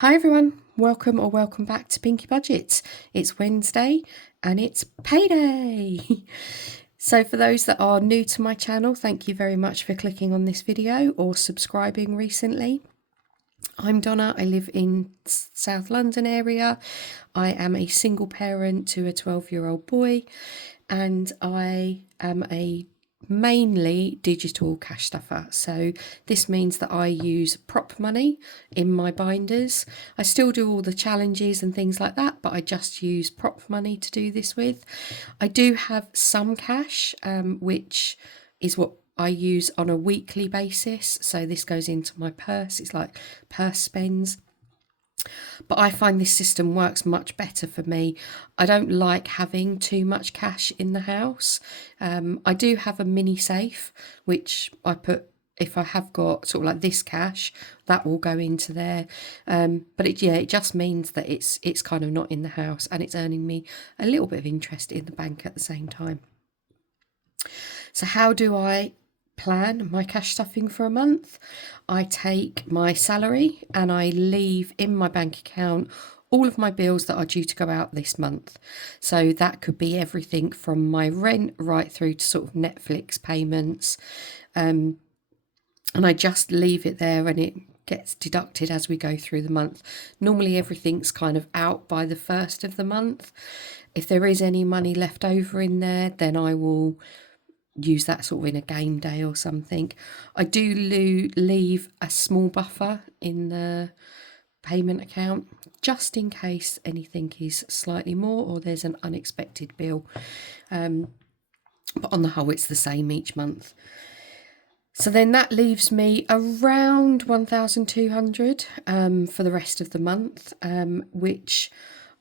Hi everyone, welcome back to Pinky Budgets. It's Wednesday and it's payday. So for those that are new to my channel, thank you very much for clicking on this video or subscribing recently. I'm Donna, I live in South London area. I am a single parent to a 12-year-old boy and I am a mainly digital cash stuffer. So this means that I use prop money in my binders. I still do all the challenges and things like that, but I just use prop money to do this with. I do have some cash, which is what I use on a weekly basis. So this goes into my purse. It's like purse spends. But I find this system works much better for me. I don't like having too much cash in the house. I do have a mini safe, which I put, if I have got sort of like this cash, that will go into there. But it just means that it's kind of not in the house and it's earning me a little bit of interest in the bank at the same time. So how do I plan my cash stuffing for a month? I take my salary and I leave in my bank account all of my bills that are due to go out this month. So that could be everything from my rent right through to sort of Netflix payments. And I just leave it there and it gets deducted as we go through the month. Normally everything's kind of out by the first of the month. If there is any money left over in there, then I will use that sort of in a game day or something. I do leave a small buffer in the payment account just in case anything is slightly more or there's an unexpected bill. But on the whole, it's the same each month. So then that leaves me around 1,200 for the rest of the month, which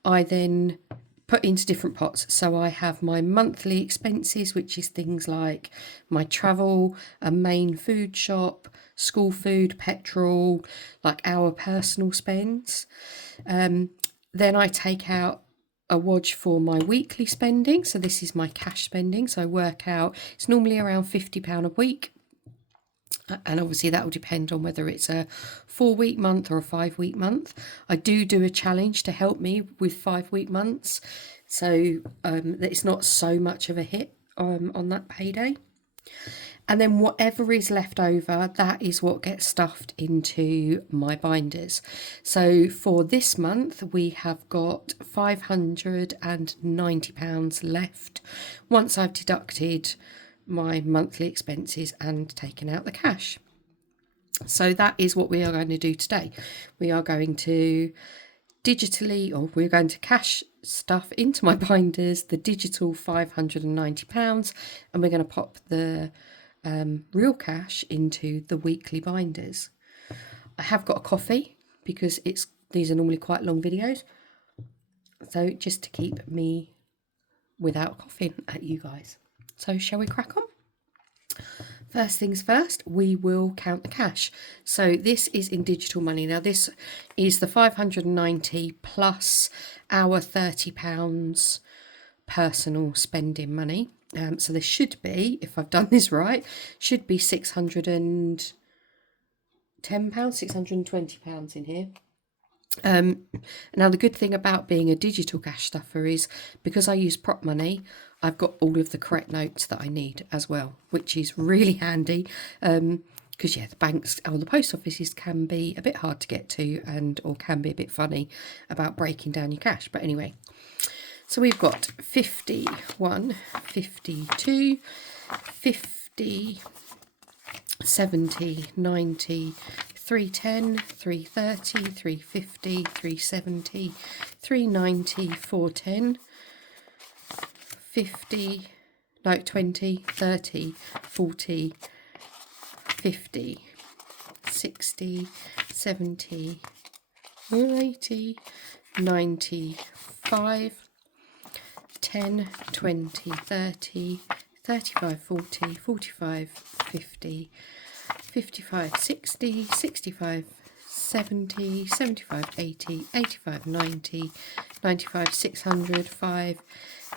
I then put into different pots. So I have my monthly expenses, which is things like my travel, a main food shop, school food, petrol, like our personal spends. Then I take out a wodge for my weekly spending. So this is my cash spending. So I work out, it's normally around £50 a week. And obviously that will depend on whether it's a 4-week month or a 5-week month. I do a challenge to help me with 5-week months, so that it's not so much of a hit on that payday. And then whatever is left over, that is what gets stuffed into my binders. So for this month, we have got £590 left once I've deducted my monthly expenses and taken out the cash. So that is what we are going to do today. We are going to we're going to cash stuff into my binders, the digital £590, and we're going to pop the real cash into the weekly binders. I have got a coffee because these are normally quite long videos, so just to keep me without coughing at you guys. So shall we crack on? First things first, we will count the cash. So this is in digital money. Now this is the 590 plus our £30 personal spending money. So there should be, if I've done this right, should be £610, £620 in here. Now the good thing about being a digital cash stuffer is because I use prop money, I've got all of the correct notes that I need as well, which is really handy, because the banks or the post offices can be a bit hard to get to or can be a bit funny about breaking down your cash. But anyway, so we've got 51, 52, 50, 70, 90, 310, 330, 350, 370, 390, 410, 50, no, 20, 30, 40, 50, 60, 70, 80, 95, 10, 20, 30, 35, 40, 45, 50, 55, 60, 65, 70, 75, 80, 85, 90, 95, 600, 5,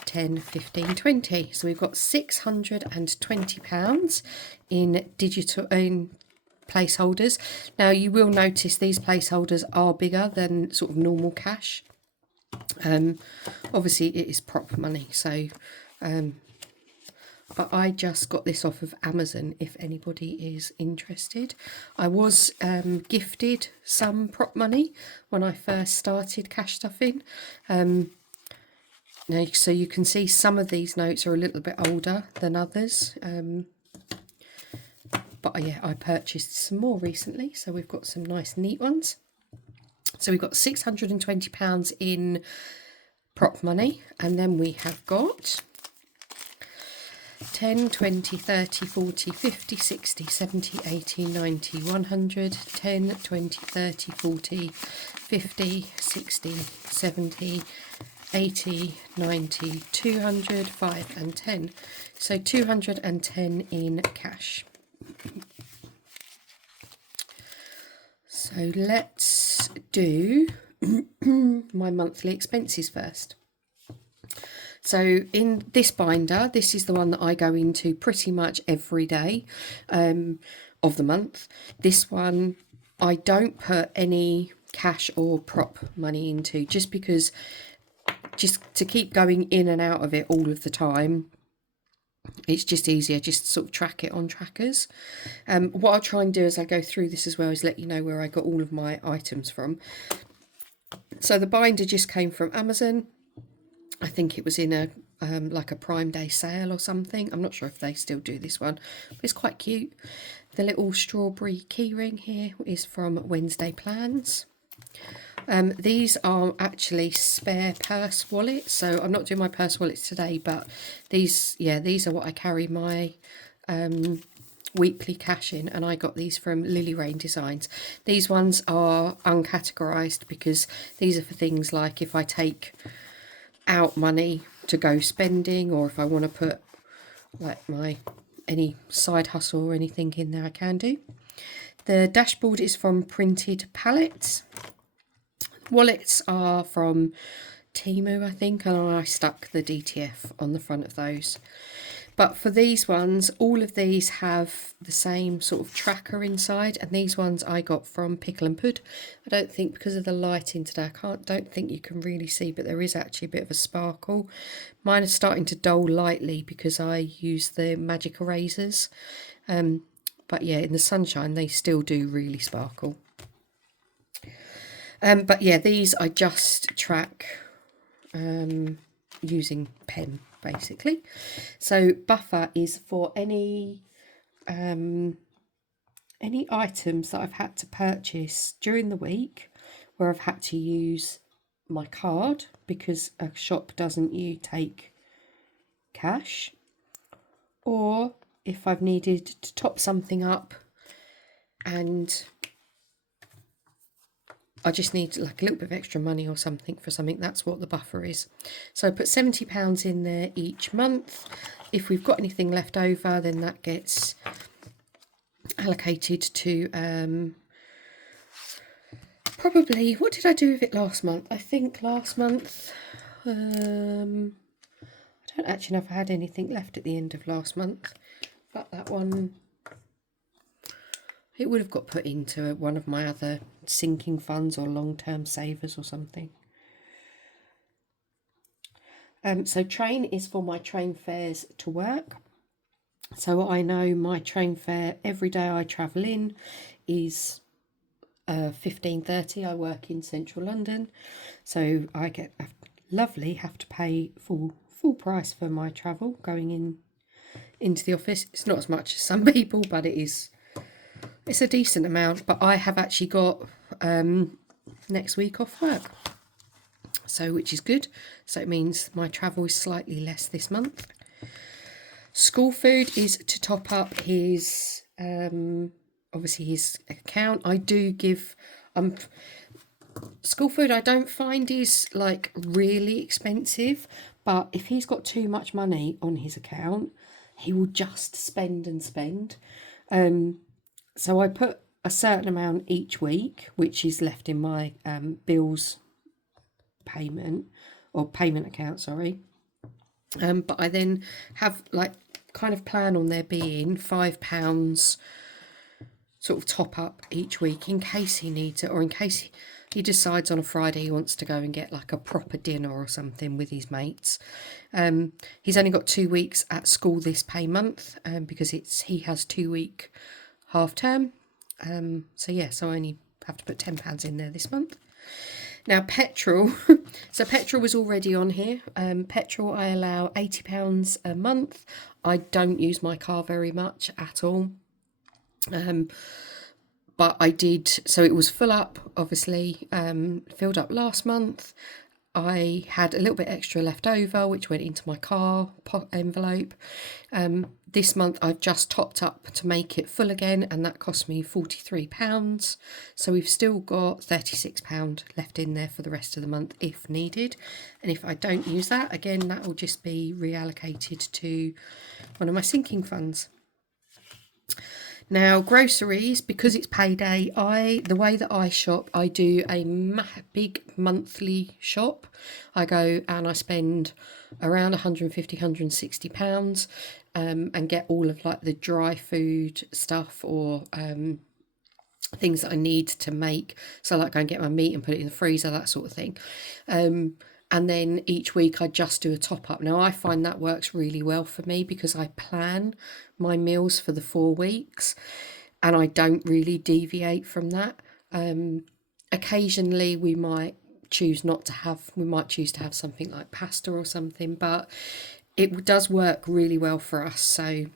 10, 15, 20. So we've got £620 in placeholders. Now you will notice these placeholders are bigger than sort of normal cash. Obviously it is prop money, so but I just got this off of Amazon if anybody is interested. I was gifted some prop money when I first started cash stuffing. Now, so you can see some of these notes are a little bit older than others. But yeah, I purchased some more recently, so we've got some nice neat ones. So we've got £620 in prop money, and then we have got 10, 20, 30, 40, 50, 60, 70, 80, 90, 100, 10, 20, 30, 40, 50, 60, 70, 80, 90, 200, 5 and 10. So 210 in cash. So let's do my monthly expenses first. So in this binder, this is the one that I go into pretty much every day of the month. This one I don't put any cash or prop money into, just because, just to keep going in and out of it all of the time, it's just easier just to sort of track it on trackers. What I'll try and do as I go through this as well is let you know where I got all of my items from. So the binder just came from Amazon. I think it was in a like a Prime Day sale or something. I'm not sure if they still do this one, but it's quite cute. The little strawberry keyring here is from Wednesday Plans. These are actually spare purse wallets, so I'm not doing my purse wallets today, but these, yeah, these are what I carry my weekly cash in, and I got these from Lily Rain Designs. These ones are uncategorized because these are for things like if I take out money to go spending, or if I want to put like my any side hustle or anything in there, I can do. The dashboard is from Printed Palettes. Wallets are from Temu, I think, and I stuck the DTF on the front of those. But for these ones, all of these have the same sort of tracker inside, and these ones I got from Pickle and Pud. I don't think, because of the lighting today, don't think you can really see, but there is actually a bit of a sparkle. Mine are starting to dull lightly because I use the magic erasers. But yeah, in the sunshine, they still do really sparkle. But yeah, these I just track using pen, basically. So buffer is for any items that I've had to purchase during the week where I've had to use my card because a shop doesn't take cash, or if I've needed to top something up and I just need like a little bit of extra money or something for something, that's what the buffer is. So I put £70 in there each month. If we've got anything left over, then that gets allocated to probably, what did I do with it last month? I think last month, I don't actually know if I had anything left at the end of last month, but that one, it would have got put into one of my other sinking funds or long-term savers or something. So train is for my train fares to work. So I know my train fare every day I travel in is £15.30. I work in central London, so I have to pay full price for my travel going into the office. It's not as much as some people, but it's a decent amount. But I have actually got next week off work, so which is good. So it means my travel is slightly less this month. School food is to top up his obviously his account. I do give school food, I don't find is like really expensive, but if he's got too much money on his account, he will just spend and spend. So I put a certain amount each week, which is left in my bills payment or payment account, sorry. But I then have like kind of plan on there being £5 sort of top up each week in case he needs it, or in case he decides on a Friday he wants to go and get like a proper dinner or something with his mates. He's only got 2 weeks at school this pay month, because he has 2-week half term. So yeah, so I only have to put £10 in there this month. Now petrol, so petrol was already on here. Petrol, I allow £80 a month. I don't use my car very much at all. But I did, so it was full up, obviously, filled up last month. I had a little bit extra left over, which went into my car envelope. This month I've just topped up to make it full again, and that cost me £43. So we've still got £36 left in there for the rest of the month if needed. And if I don't use that, again, that will just be reallocated to one of my sinking funds. Now, groceries, because it's payday, the way that I shop, I do a big monthly shop. I go and I spend around £150, £160, and get all of like the dry food stuff, or things that I need to make. So like go and get my meat and put it in the freezer, that sort of thing. And then each week I just do a top up. Now I find that works really well for me because I plan my meals for the 4 weeks and I don't really deviate from that. Occasionally we might choose to have something like pasta or something, but it does work really well for us. So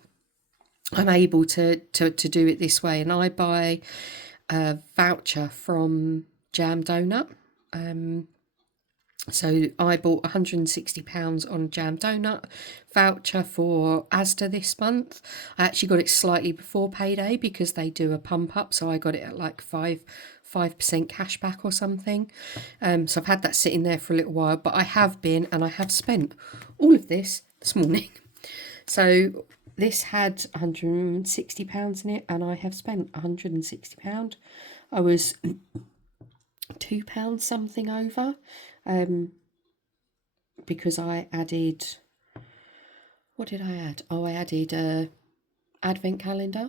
I'm able to do it this way. And I buy a voucher from Jam Donut. So I bought £160 on Jam Donut voucher for Asda this month. I actually got it slightly before payday because they do a pump up. So I got it at like 5% cash back or something. So I've had that sitting there for a little while, but I have spent all of this morning. So this had £160 in it, and I have spent £160. I was £2 something over, because I added, what did I add? Oh, I added a advent calendar.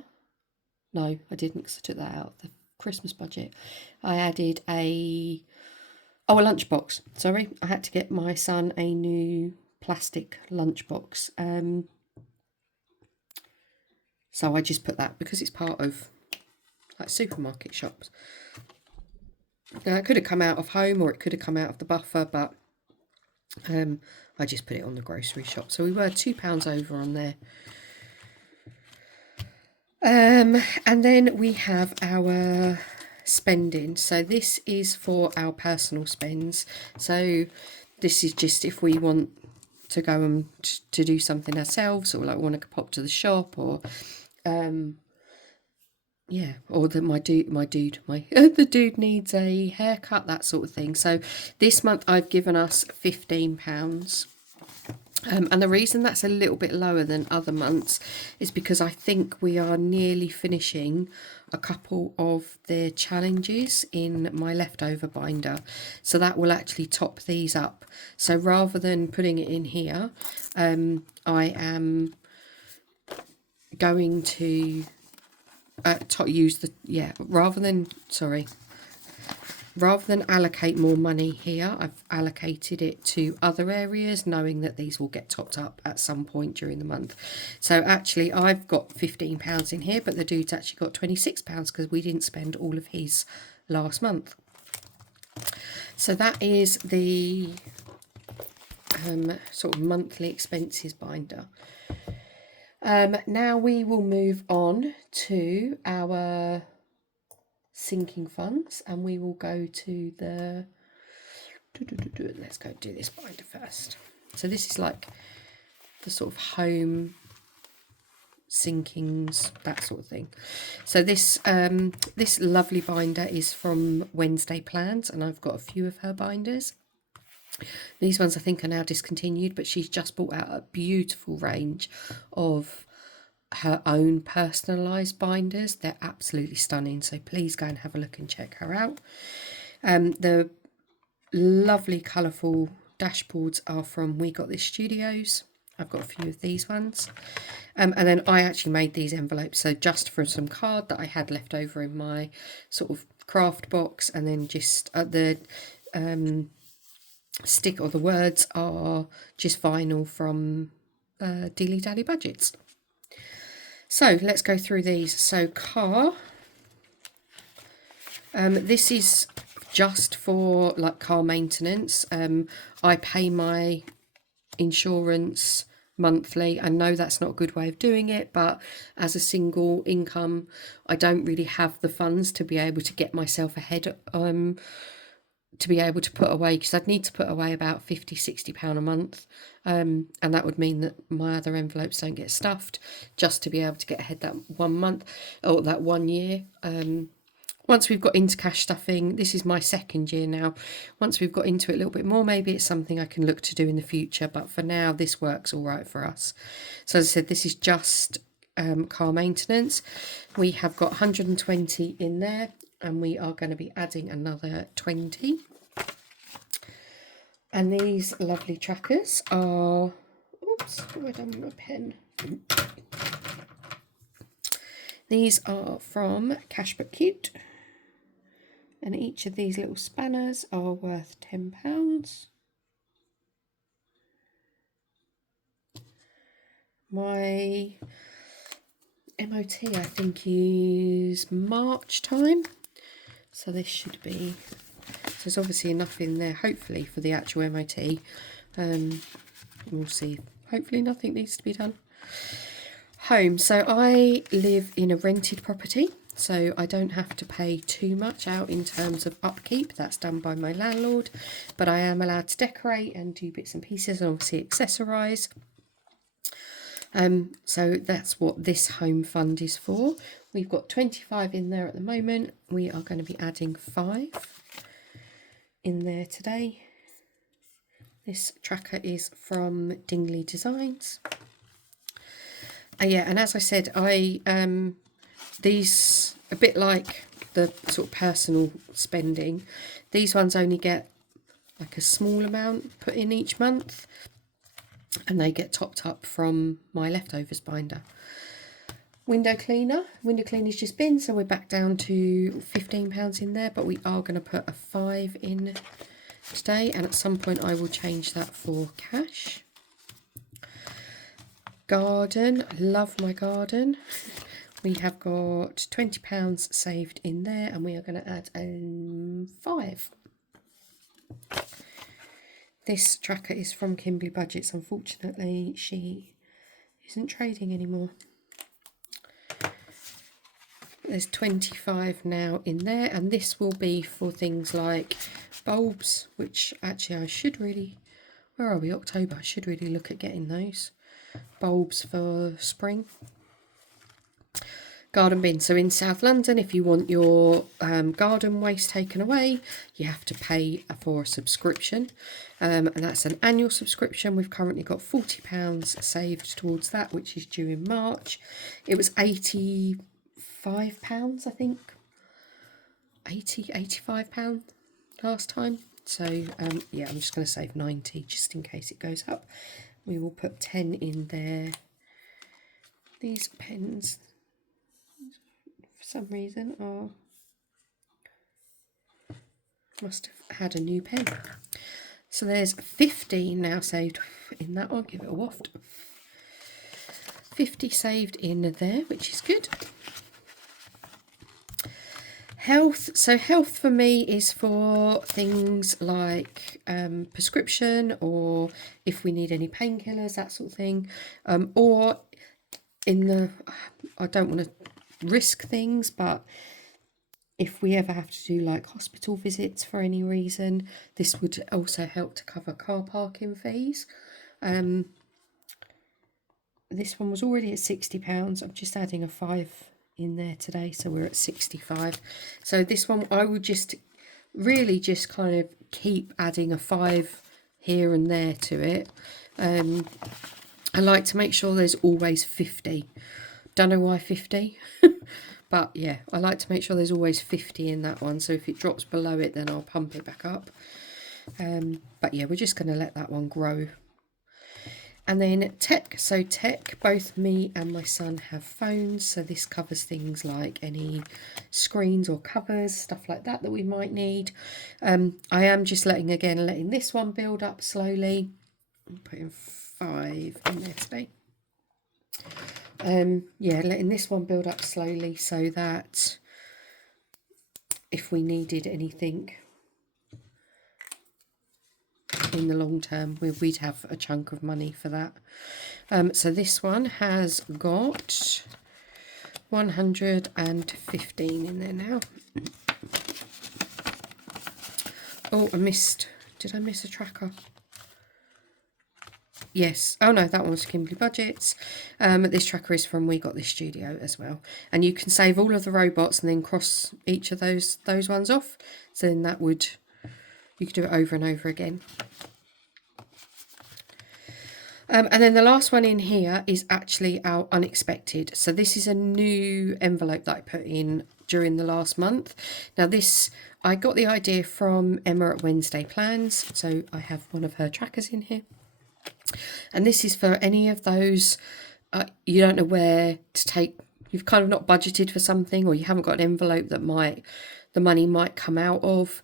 No, I didn't, because I took that out of the Christmas budget. I added a lunchbox. Sorry, I had to get my son a new plastic lunchbox. So I just put that because it's part of like supermarket shops. Now, it could have come out of home or it could have come out of the buffer, but I just put it on the grocery shop. So we were £2 over on there. And then we have our spending. So this is for our personal spends. So this is just if we want to go and to do something ourselves, or like want to pop to the shop, or yeah, or that the dude needs a haircut, that sort of thing. So this month I've given us £15. And the reason that's a little bit lower than other months is because I think we are nearly finishing a couple of the challenges in my leftover binder. So that will actually top these up. So rather than putting it in here, I am going to rather than allocate more money here, I've allocated it to other areas, knowing that these will get topped up at some point during the month. So actually I've got £15 in here, but the dude's actually got £26 because we didn't spend all of his last month. So that is the sort of monthly expenses binder. Now we will move on to our sinking funds, and we will go to the let's go do this binder first. So this is like the sort of home sinkings, that sort of thing. So this this lovely binder is from Wednesday Plans, and I've got a few of her binders. These ones I think are now discontinued, but she's just brought out a beautiful range of her own personalised binders. They're absolutely stunning, so please go and have a look and check her out. The lovely colourful dashboards are from We Got This Studios. I've got a few of these ones. And then I actually made these envelopes, so just from some card that I had left over in my sort of craft box, and then just the stick or the words are just vinyl from Dilly Dally Budgets. So let's go through these. So car, this is just for like car maintenance. I pay my insurance monthly. I know that's not a good way of doing it, but as a single income, I don't really have the funds to be able to get myself ahead, to be able to put away, because I'd need to put away about £50–60 a month, and that would mean that my other envelopes don't get stuffed, just to be able to get ahead that 1 month or that 1 year. Once we've got into cash stuffing, this is my 2nd year now. Once we've got into it a little bit more, maybe it's something I can look to do in the future. But for now, this works all right for us. So as I said, this is just car maintenance. We have got 120 in there, and we are going to be adding another 20. And these lovely trackers are... Oops, what have I done with my pen? These are from Cash But Cute. And each of these little spanners are worth £10. My MOT, I think, is March time. So this should be... So there's obviously enough in there, hopefully, for the actual MOT. We'll see. Hopefully nothing needs to be done. Home. So I live in a rented property, so I don't have to pay too much out in terms of upkeep. That's done by my landlord, but I am allowed to decorate and do bits and pieces and obviously accessorise. So that's what this home fund is for. We've got 25 in there at the moment. We are going to be adding 5 in there today. This tracker is from Dingley Designs. Yeah, and as I said, these, a bit like the sort of personal spending, these ones only get like a small amount put in each month, and they get topped up from my leftovers binder. Window cleaner's just been, so we're back down to £15 in there, but we are going to put a 5 in today, and at some point I will change that for cash. Garden, love my garden. We have got £20 saved in there, and we are going to add 5. This tracker is from Kimberly Budgets. Unfortunately, she isn't trading anymore. There's 25 now in there, and this will be for things like bulbs, which actually I should really... Where are we? October. I should really look at getting those. Bulbs for spring. Garden bin. So in South London, if you want your garden waste taken away, you have to pay for a subscription, and that's an annual subscription. We've currently got £40 saved towards that, which is due in March. It was £85, I think, £85 last time. So yeah, I'm just going to save 90 just in case it goes up. We will put 10 in there. These pens, for some reason, must have had a new pen. So there's 15 now saved in that one. Give it a waft. 50 saved in there, which is good. Health. So health for me is for things like prescription, or if we need any painkillers, that sort of thing. Or in the, I don't want to risk things, but if we ever have to do like hospital visits for any reason, this would also help to cover car parking fees. This one was already at £60. I'm just adding a 5 in there today, so we're at 65. So this one I would just really just kind of keep adding a 5 here and there to it. I like to make sure there's always 50. Don't know why 50, but yeah, I like to make sure there's always 50 in that one, so if it drops below it, then I'll pump it back up. But yeah, we're just going to let that one grow. And then tech. So tech, both me and my son have phones. So this covers things like any screens or covers, stuff like that we might need. I am just letting this one build up slowly. I'm putting 5 in there today. Yeah, letting this one build up slowly so that if we needed anything in the long term, we'd have a chunk of money for that. So this one has got 115 in there now. Oh, did I miss a tracker? Yes. Oh no, that one was Kimberly Budgets. This tracker is from We Got This Studio as well. And you can save all of the robots and then cross each of those ones off. So then you could do it over and over again. And then the last one in here is actually our unexpected. So this is a new envelope that I put in during the last month. Now this, I got the idea from Emma at Wednesday Plans. So I have one of her trackers in here. And this is for any of those, you don't know where to take, you've kind of not budgeted for something, or you haven't got an envelope that the money might come out of.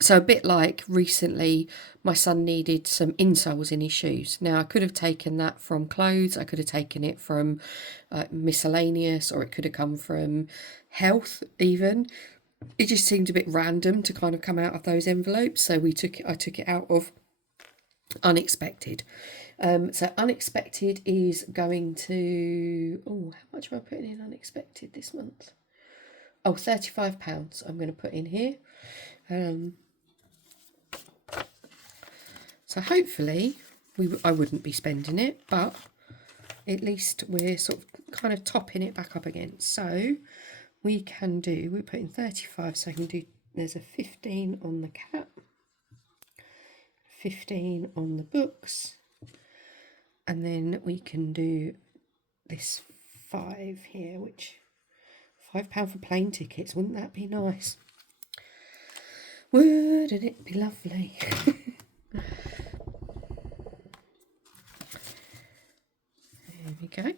So a bit like recently, my son needed some insoles in his shoes. Now, I could have taken that from clothes. I could have taken it from miscellaneous, or it could have come from health even. It just seemed a bit random to kind of come out of those envelopes. So I took it out of unexpected. So unexpected is going to, how much am I putting in unexpected this month? Oh, £35 I'm going to put in here. So hopefully I wouldn't be spending it, but at least we're sort of kind of topping it back up again. So we're putting 35, so I can do, there's a 15 on the cat, 15 on the books, and then we can do this 5 here, which £5 for plane tickets, wouldn't that be nice? Wouldn't it be lovely? There we go.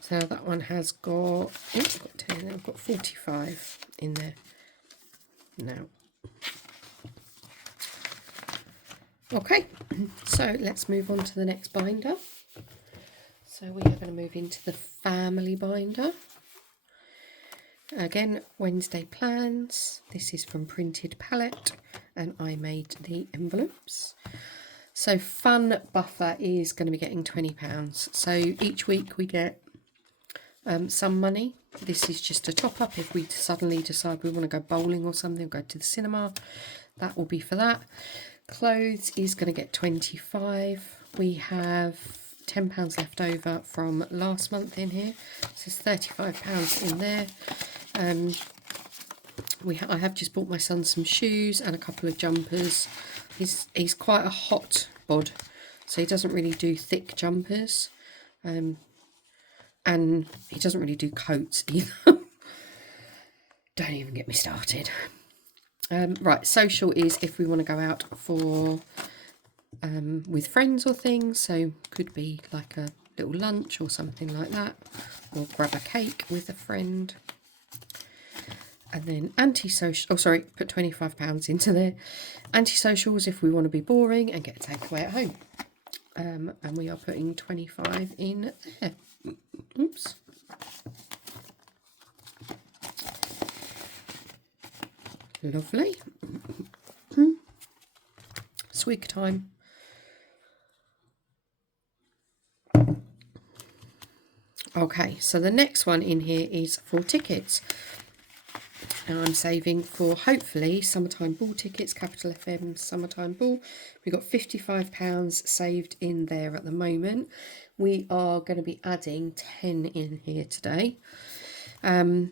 So that one has got, I've got 10, I've got 45 in there now. Okay, so let's move on to the next binder. So we are going to move into the family binder. Again, Wednesday Plans. This is from Printed Palette, and I made the envelopes. So Fun Buffer is going to be getting £20. So each week we get some money. This is just a top up if we suddenly decide we want to go bowling or something, go to the cinema. That will be for that. Clothes is going to get 25. We have £10 left over from last month in here. So there's £35 in there. I have just bought my son some shoes and a couple of jumpers. He's quite a hot bod, so he doesn't really do thick jumpers, and he doesn't really do coats either. Don't even get me started. Right, social is if we want to go out for with friends or things, so could be like a little lunch or something like that, or grab a cake with a friend. And then anti-social, put £25 into there. Anti-socials if we want to be boring and get a takeaway at home. And we are putting 25 in there. Oops. Lovely. Swig time. Okay, so the next one in here is for tickets. And I'm saving for, hopefully, Summertime Ball tickets, Capital FM Summertime Ball. We've got £55 saved in there at the moment. We are going to be adding 10 in here today. Now,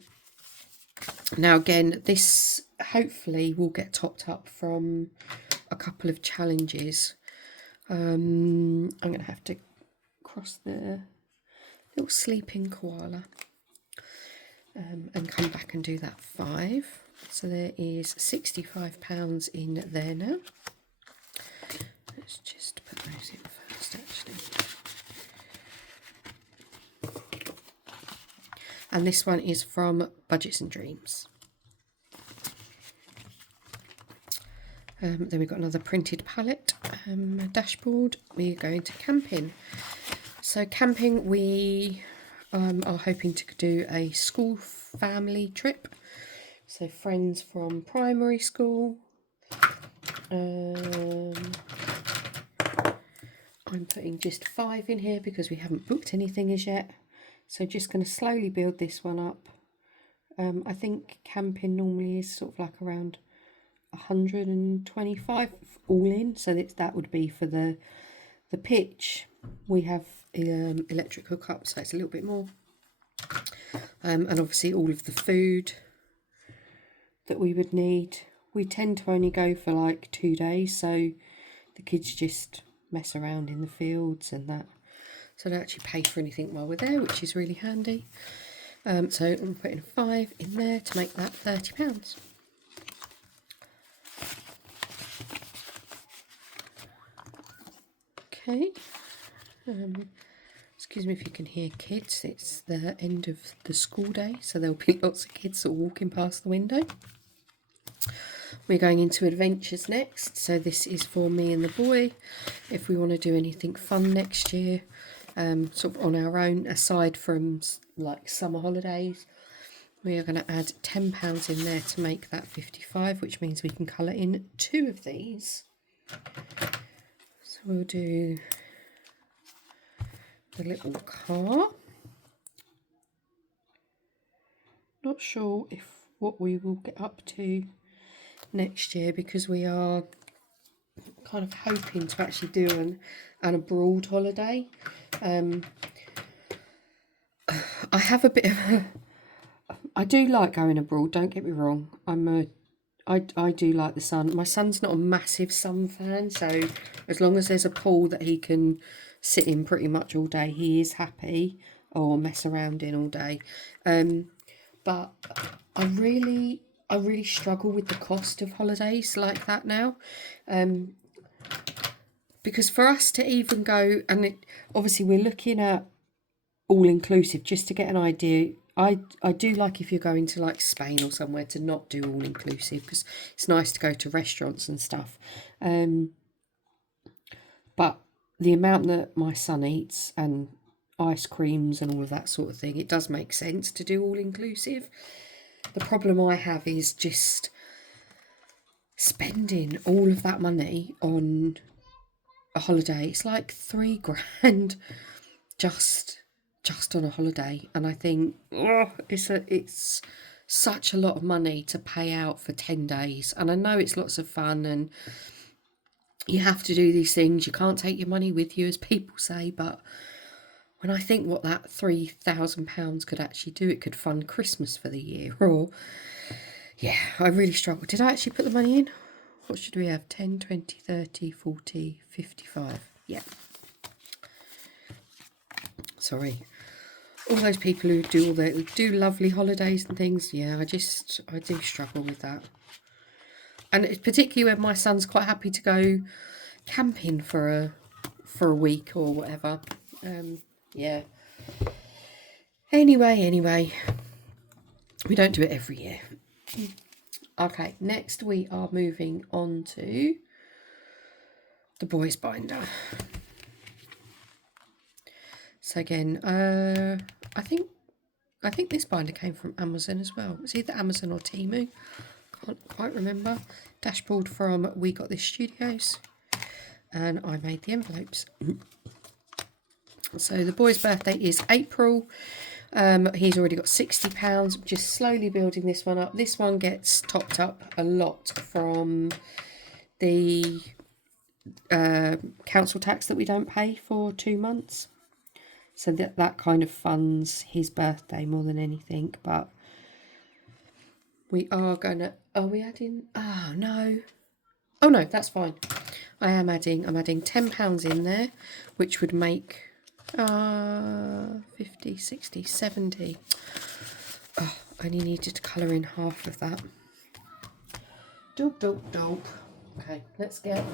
again, this hopefully will get topped up from a couple of challenges. I'm going to have to cross the little sleeping koala. And come back and do that 5. So there is £65 in there now. Let's just close it first actually. And this one is from Budgets and Dreams. Then we've got another printed palette, dashboard. We're going to camping. So camping, we are hoping to do a school family trip. So friends from primary school. I'm putting just 5 in here because we haven't booked anything as yet. So just going to slowly build this one up. I think camping normally is sort of like around 125 all in, so that would be for the pitch. We have electric hookup, so it's a little bit more, and obviously all of the food that we would need. We tend to only go for like 2 days, so the kids just mess around in the fields and that, so don't actually pay for anything while we're there, which is really handy. So I'm putting 5 in there to make that £30. Okay, excuse me if you can hear kids, it's the end of the school day, so there'll be lots of kids sort of walking past the window. We're going into adventures next, so this is for me and the boy, if we want to do anything fun next year, sort of on our own, aside from like summer holidays. We are going to add £10 in there to make that 55, which means we can colour in 2 of these. So we'll do the little car. Not sure if what we will get up to next year, because we are kind of hoping to actually do an abroad holiday. I have a bit of a... I do like going abroad, don't get me wrong. I do like the sun. My son's not a massive sun fan, so as long as there's a pool that he can sit in pretty much all day, he is happy, or mess around in all day. But I really struggle with the cost of holidays like that now. Because for us to even go, and obviously we're looking at all-inclusive just to get an idea. I do like if you're going to like Spain or somewhere to not do all-inclusive, because it's nice to go to restaurants and stuff. But the amount that my son eats and ice creams and all of that sort of thing, it does make sense to do all-inclusive. The problem I have is just spending all of that money on a holiday. It's like £3 just on a holiday, and I think it's such a lot of money to pay out for 10 days. And I know it's lots of fun and you have to do these things, you can't take your money with you, as people say, but when I think what that £3,000 could actually do, it could fund Christmas for the year. Or yeah, I really struggle. Did I actually put the money in? What should we have? 10, 20, 30, 40, 55. Yeah, sorry, all those people who do lovely holidays and things. Yeah, I do struggle with that. And it's particularly when my son's quite happy to go camping for a week or whatever. Yeah. Anyway, we don't do it every year. Okay, next we are moving on to the boys binder. So again, I think this binder came from Amazon as well. It's either Amazon or Temu. Can't quite remember. Dashboard from We Got This Studios, and I made the envelopes. So the boy's birthday is April. He's already got £60. Just slowly building this one up. This one gets topped up a lot from the council tax that we don't pay for 2 months. So that kind of funds his birthday more than anything. But we are going to... Are we adding... Oh, no. Oh, no, that's fine. I'm adding £10 in there, which would make 50, 60, 70. Oh, I only needed to colour in half of that. Dope. Okay, let's get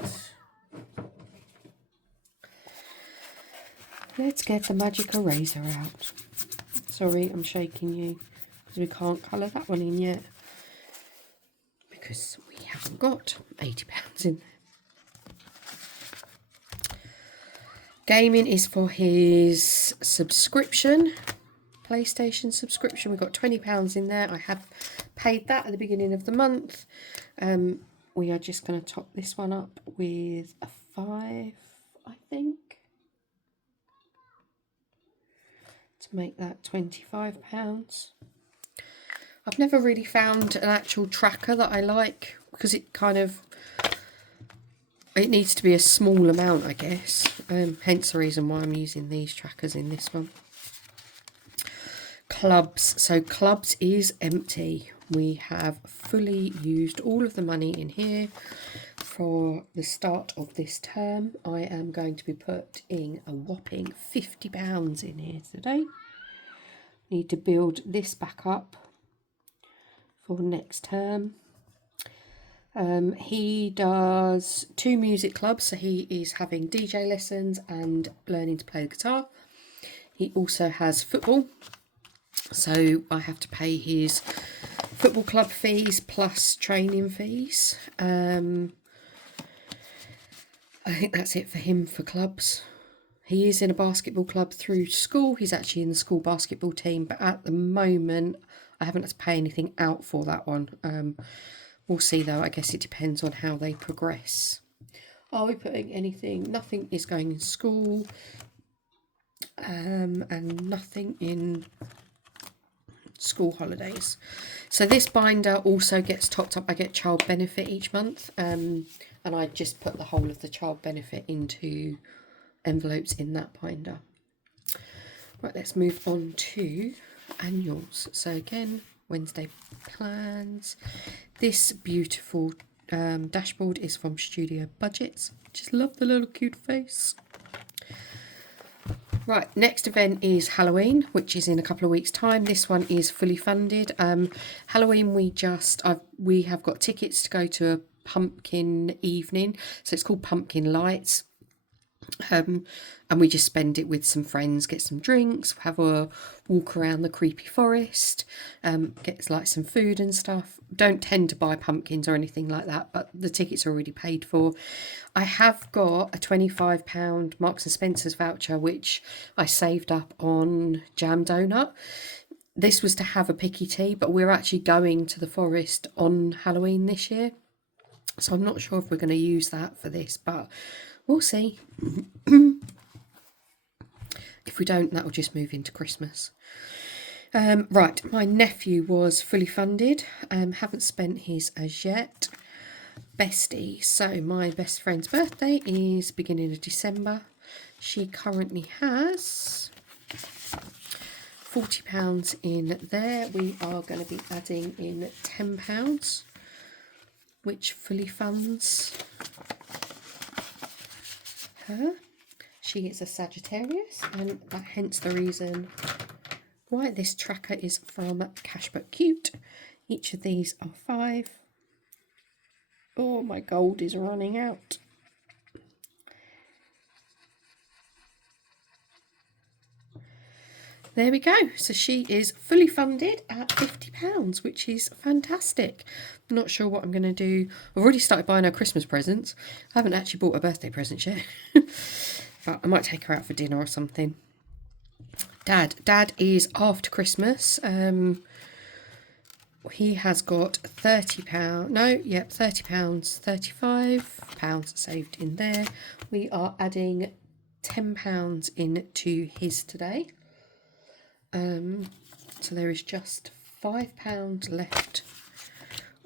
Let's get the magic eraser out. Sorry, I'm shaking you because we can't colour that one in yet because we haven't got £80 in there. Gaming is for his subscription, PlayStation subscription. We've got £20 in there. I have paid that at the beginning of the month. We are just going to top this one up with a 5, I think, to make that £25. I've never really found an actual tracker that I like because it needs to be a small amount, I guess. Hence the reason why I'm using these trackers in this one. Clubs. So clubs is empty. We have fully used all of the money in here for the start of this term. I am going to be putting a whopping £50 in here today. Need to build this back up for next term. He does 2 music clubs, so he is having DJ lessons and learning to play the guitar. He also has football, so I have to pay his football club fees plus training fees. I think that's it for him for clubs. He is in a basketball club through school. He's actually in the school basketball team, but at the moment I haven't had to pay anything out for that one. We'll see though. I guess it depends on how they progress. Are we putting anything? Nothing is going in school, and nothing in school holidays. So this binder also gets topped up. I get child benefit each month, and I just put the whole of the child benefit into envelopes in that binder. Right, let's move on to annuals. So again, Wednesday plans. This beautiful dashboard is from Studio Budgets. Just love the little cute face. Right, next event is Halloween, which is in a couple of weeks' time. This one is fully funded. Halloween, we have got tickets to go to a pumpkin evening, so it's called Pumpkin Lights. And we just spend it with some friends, get some drinks, have a walk around the creepy forest, get like some food and stuff. Don't tend to buy pumpkins or anything like that, but the tickets are already paid for. I have got a £25 Marks and Spencer's voucher, which I saved up on Jam Donut. This was to have a picky tea, but we're actually going to the forest on Halloween this year. So I'm not sure if we're going to use that for this, but we'll see. If we don't, that'll just move into Christmas. Right, my nephew was fully funded. Haven't spent his as yet. Bestie. So my best friend's birthday is beginning of December. She currently has £40 in there. We are going to be adding in £10, which fully funds her. She is a Sagittarius, and hence the reason why this tracker is from Cash But Cute. Each of these are 5. Oh, my gold is running out. There we go. So she is fully funded at £50, which is fantastic. I'm not sure what I'm going to do. I've already started buying her Christmas presents. I haven't actually bought her birthday present yet. But I might take her out for dinner or something. Dad is after Christmas. He has got £30. No, yep, £30. £35 saved in there. We are adding £10 into his today. So there is just £5 left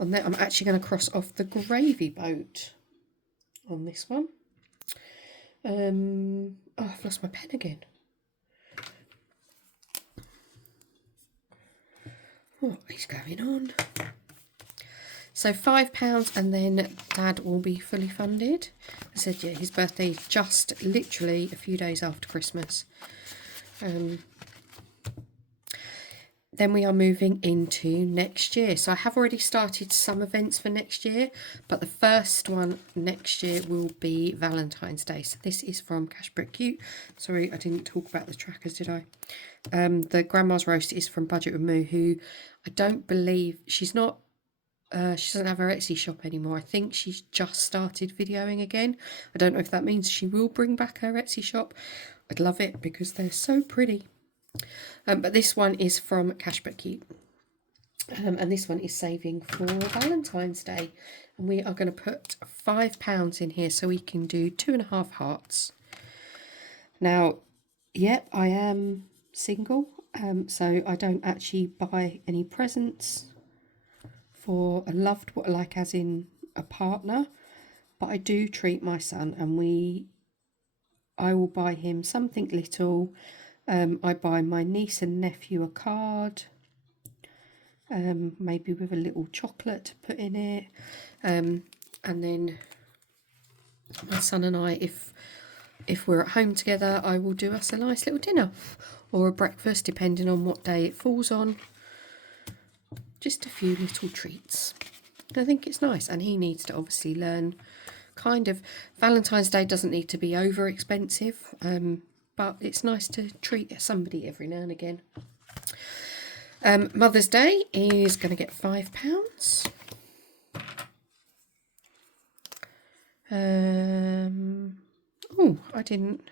on there. I'm actually going to cross off the gravy boat on this one. Oh, I've lost my pen again. What is going on? So £5, and then Dad will be fully funded. I said, yeah, his birthday is just literally a few days after Christmas. then we are moving into next year. So I have already started some events for next year, but the first one next year will be Valentine's Day. So this is from Cash Brick Cute. Sorry, I didn't talk about the trackers, did I? The Grandma's Roast is from Budget with Moo, who I don't believe, she doesn't have her Etsy shop anymore. I think she's just started videoing again. I don't know if that means she will bring back her Etsy shop. I'd love it because they're so pretty. But this one is from Cash Brick Cute. And this one is saving for Valentine's Day. And we are going to put £5 in here so we can do 2.5 hearts. Now, yep, I am single, so I don't actually buy any presents for a loved one, like as in a partner, but I do treat my son, and I will buy him something little. I buy my niece and nephew a card, maybe with a little chocolate to put in it, and then my son and I, if we're at home together, I will do us a nice little dinner or a breakfast, depending on what day it falls on. Just a few little treats. I think it's nice, and he needs to obviously learn kind of, Valentine's Day doesn't need to be over expensive, but it's nice to treat somebody every now and again. Mother's Day is going to get £5. Oh, I didn't.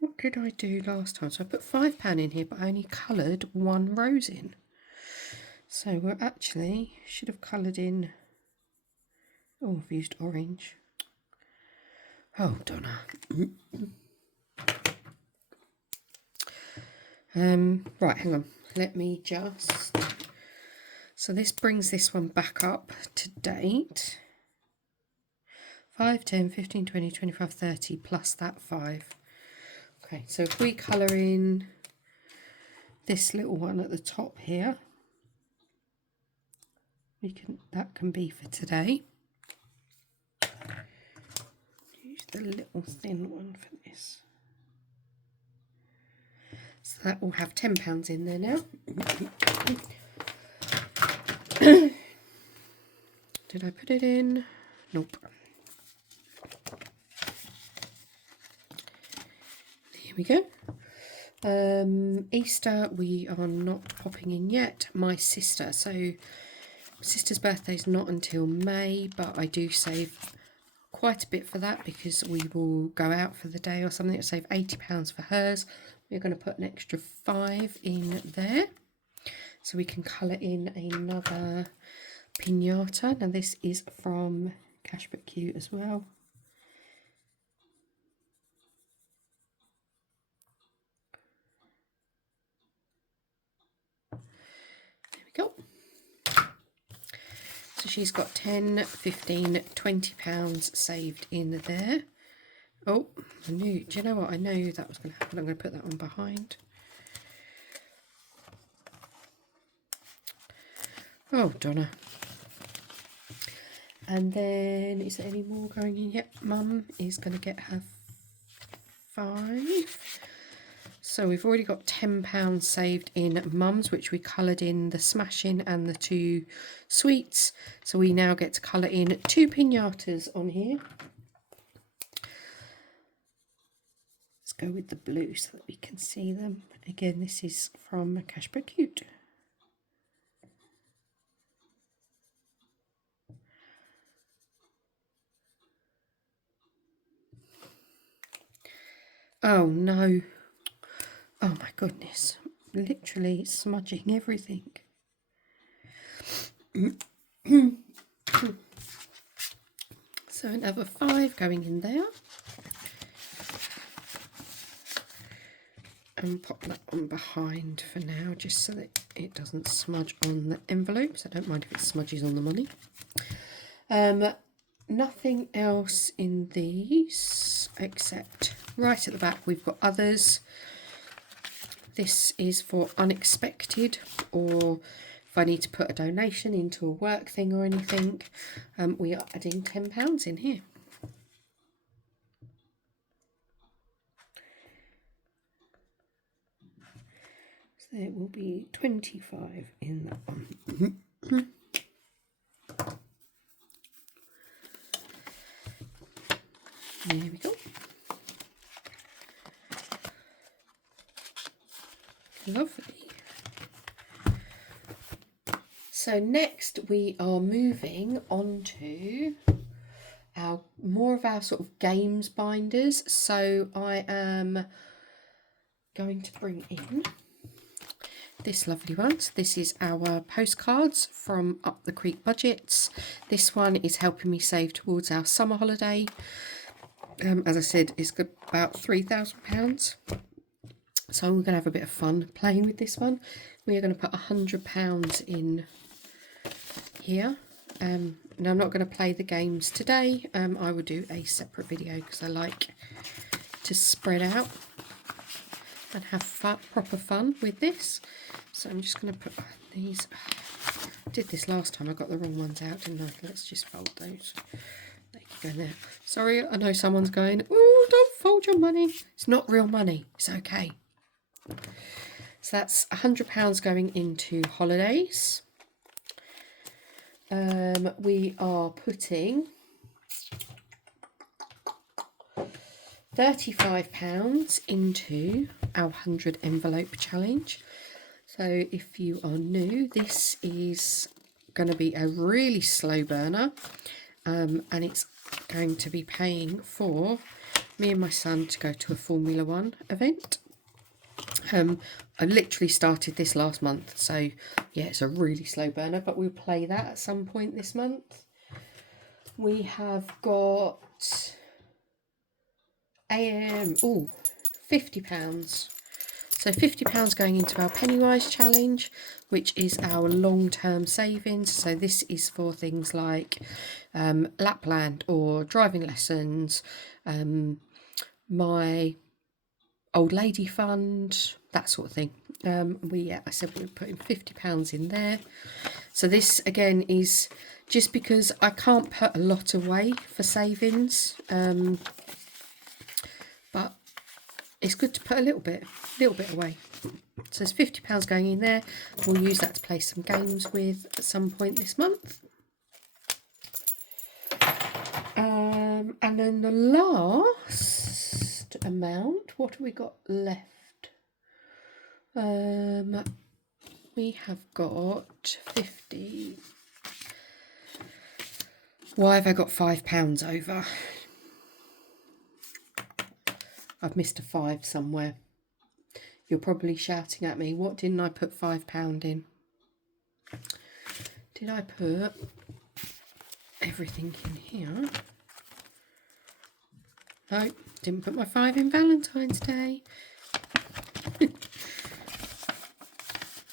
What did I do last time? So I put £5 in here, but I only coloured 1 rose in. So we're actually, should have coloured in, oh, I've used orange. Oh, Donna. Right, hang on. Let me just, so this brings this one back up to date. 5, 10, 15, 20, 25, 30 plus that 5. Okay, so if we colour in this little one at the top here, that can be for today. Use the little thin one for this. So that will have £10 in there now. Did I put it in? Nope. Here we go. Easter we are not popping in yet. My sister, so my sister's birthday is not until May, but I do save quite a bit for that because we will go out for the day or something. I'll save £80 for hers. We're going to put an extra 5 in there so we can colour in another pinata. Now this is from Cash Brick Cute as well. There we go. So she's got 10, 15, £20 saved in there. Oh, I knew, do you know what? I knew that was going to happen. I'm going to put that one behind. Oh, Donna. And then, is there any more going in? Yep, Mum is going to get her 5. So we've already got £10 saved in Mum's, which we coloured in the smashing and the 2 sweets. So we now get to colour in 2 pinatas on here. Let's go with the blue so that we can see them. Again, this is from Cash Brick Cute. Oh no. Oh my goodness. Literally smudging everything. So another 5 going in there. And pop that one behind for now, just so that it doesn't smudge on the envelopes. I don't mind if it smudges on the money. Nothing else in these except right at the back we've got others. This is for unexpected, or if I need to put a donation into a work thing or anything. We are adding £10 in here. So it will be 25 in that one. There we go. Lovely. So next we are moving on to more of our sort of games binders. So I am going to bring in this lovely one. So this is our postcards from Up the Creek Budgets. This one is helping me save towards our summer holiday. As I said, it's got about £3,000. So I'm going to have a bit of fun playing with this one. We are going to put £100 in here. And I'm not going to play the games today. I will do a separate video because I like to spread out and have proper fun with this. So I'm just going to put these. I did this last time. I got the wrong ones out, didn't I? Let's just fold those. They can go there. Sorry, I know someone's going, oh, don't fold your money. It's not real money. It's okay. So that's £100 going into holidays. We are putting £35 into our 100 envelope challenge. So if you are new, this is going to be a really slow burner, and it's going to be paying for me and my son to go to a Formula One event. I literally started this last month, so yeah, it's a really slow burner, but we'll play that at some point this month. We have got £50. So £50 going into our Pennywise challenge, which is our long-term savings. So this is for things like Lapland or driving lessons, my old lady fund, that sort of thing. I said we were putting £50 in there. So this again is just because I can't put a lot away for savings, but it's good to put a little bit away. So there's £50 going in there. We'll use that to play some games with at some point this month. And then the last amount, what have we got left? We have got 50. Why have I got £5 over? I've missed a 5 somewhere. You're probably shouting at me, what didn't I put £5 in? Did I put everything in here? No, didn't put my 5 in Valentine's Day.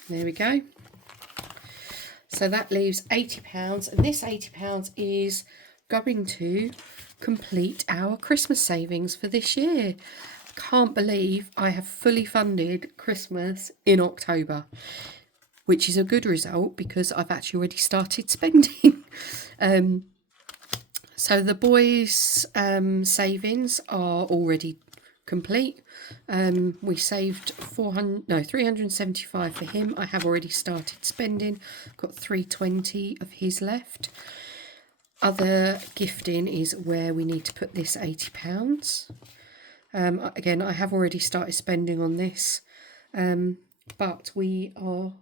There we go. So that leaves £80, and this £80 is going to complete our Christmas savings for this year. Can't believe I have fully funded Christmas in October, which is a good result because I've actually already started spending. So the boys' savings are already complete. We saved 375 for him. I have already started spending. Got 320 of his left. Other gifting is where we need to put this £80. Again, I have already started spending on this, but we are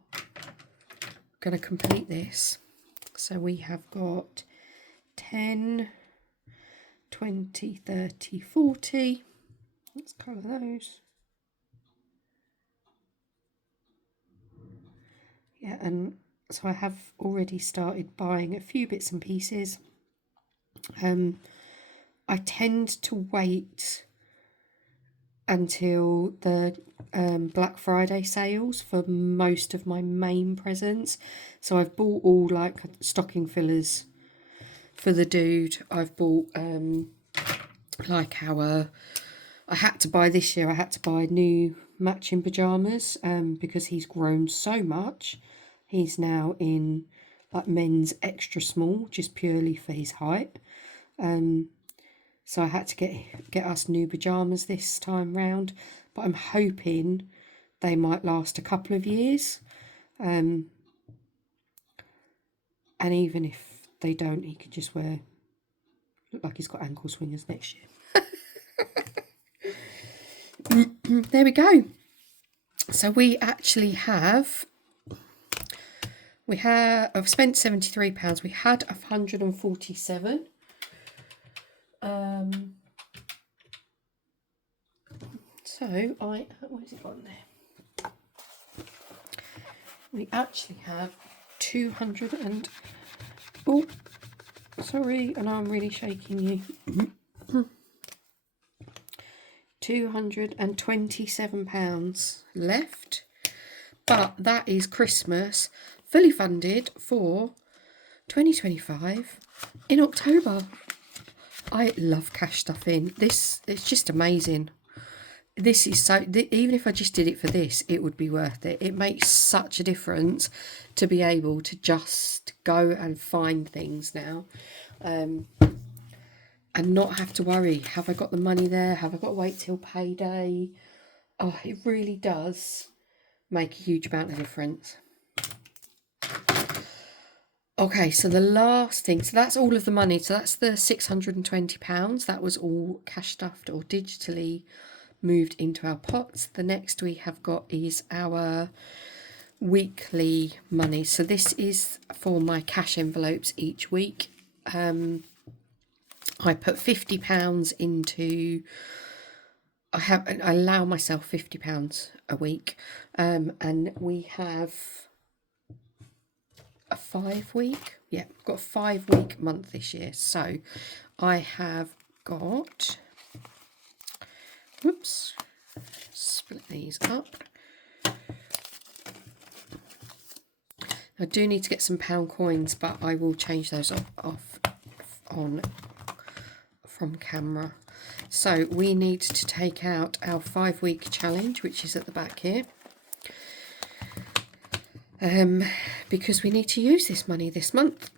going to complete this. So we have got 10, 20, 30, 40. Let's colour those. Yeah, and so I have already started buying a few bits and pieces. I tend to wait until the Black Friday sales for most of my main presents. So I've bought all like stocking fillers for the dude. I've bought like I had to buy this year, I had to buy new matching pyjamas because he's grown so much. He's now in like men's extra small, just purely for his height. So I had to get us new pyjamas this time round. But I'm hoping they might last a couple of years. And even if they don't, he could just look like he's got ankle swingers next year. There we go. So I've spent £73. We had 147. So where's it gone there? We actually have 200 and, oh, sorry, and I'm really shaking you. £227 left, but that is Christmas fully funded for 2025 in October. I love cash stuffing. It's just amazing. This is even if I just did it for this, it would be worth it. It makes such a difference to be able to just go and find things now, and not have to worry, have I got the money there? Have I got to wait till payday? Oh, it really does make a huge amount of difference. Okay, so the last thing, so that's all of the money. So that's the £620. That was all cash stuffed or digitally moved into our pots. The next we have got is our weekly money. So this is for my cash envelopes each week. I put £50 into, I allow myself £50 a week, and we have a 5-week, got a 5-week month this year. So I have got, whoops, split these up. I do need to get some pound coins, but I will change those off from camera. So we need to take out our 5-week challenge, which is at the back here, because we need to use this money this month.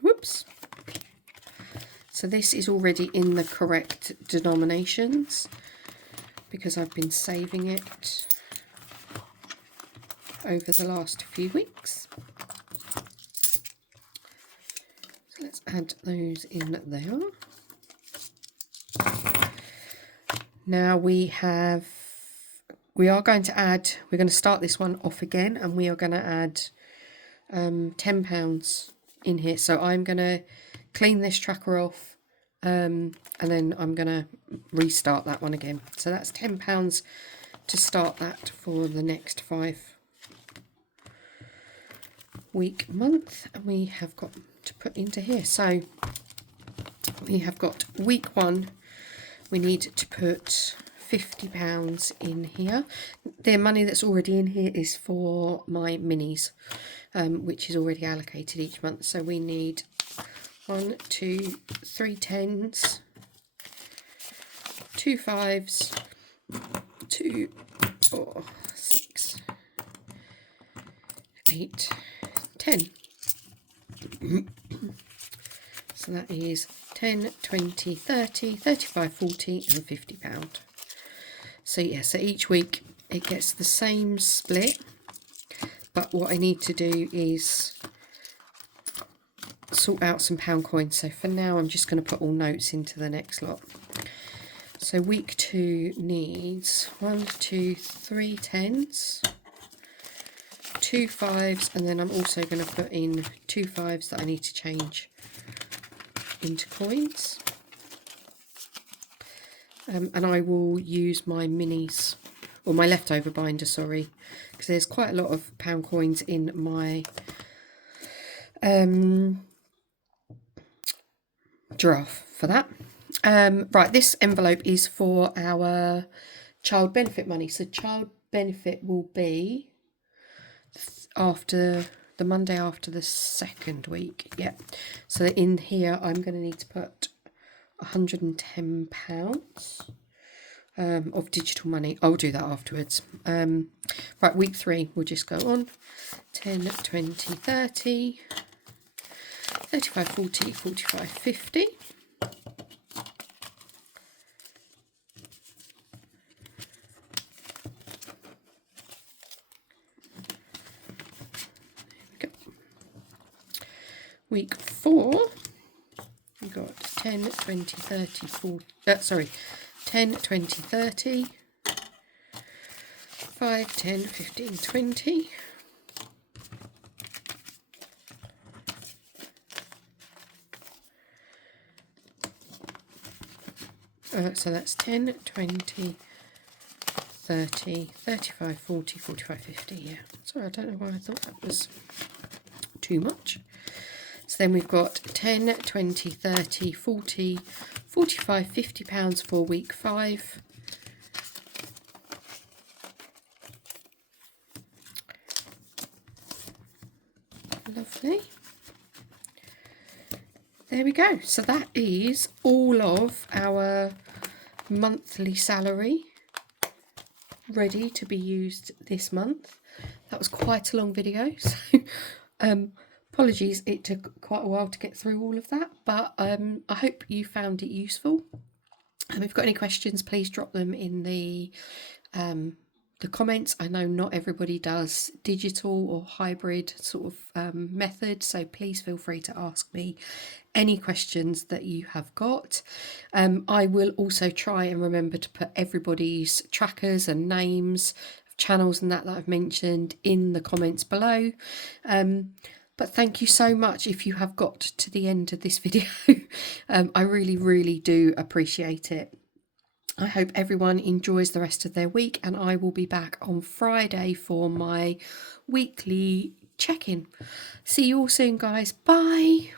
Whoops. So this is already in the correct denominations because I've been saving it over the last few weeks. So let's add those in there. Now we're going to start this one off again, and we are going to add £10 in here. So I'm going to clean this tracker off, and then I'm going to restart that one again. So that's £10 to start that for the next 5-week month, and we have got to put into here. So we have got week 1, we need to put £50 in here. The money that's already in here is for my minis, which is already allocated each month. So we need 1, 2, 3 10s, 2 5s, 2, 4, 6, 8, 10. So that is 10, 20, 30, 35, 40 and £50. So yeah, so each week it gets the same split, but what I need to do is sort out some pound coins. So for now I'm just going to put all notes into the next lot. So week 2 needs 1, 2, 3 10s, 2 5s, and then I'm also going to put in 2 5s that I need to change into coins. And I will use my minis, or my leftover binder, sorry, because there's quite a lot of pound coins in my giraffe for that. Right, this envelope is for our child benefit money. So child benefit will be after the Monday after the 2nd week. Yeah. So in here I'm going to need to put £110 of digital money. I'll do that afterwards. Right, week 3 we'll just go on 10, 20, 30, 35, 40, 45, 50. Week 4, we've got 10, 20, 30, 40, 10, 20, 30, 5, 10, 15, 20, so that's 10, 20, 30, 35, 40, 45, 50, yeah. Sorry, I don't know why I thought that was too much. So then we've got 10, 20, 30, 40, 45, 50 pounds for week 5. Lovely. There we go. So that is all of our monthly salary ready to be used this month. That was quite a long video, so apologies, it took quite a while to get through all of that, but I hope you found it useful. And if you've got any questions, please drop them in the comments. I know not everybody does digital or hybrid sort of method, so please feel free to ask me any questions that you have got. I will also try and remember to put everybody's trackers and names of channels and that I've mentioned in the comments below. But thank you so much if you have got to the end of this video. I really do appreciate it. I hope everyone enjoys the rest of their week, and I will be back on Friday for my weekly check-in. See you all soon, guys. Bye.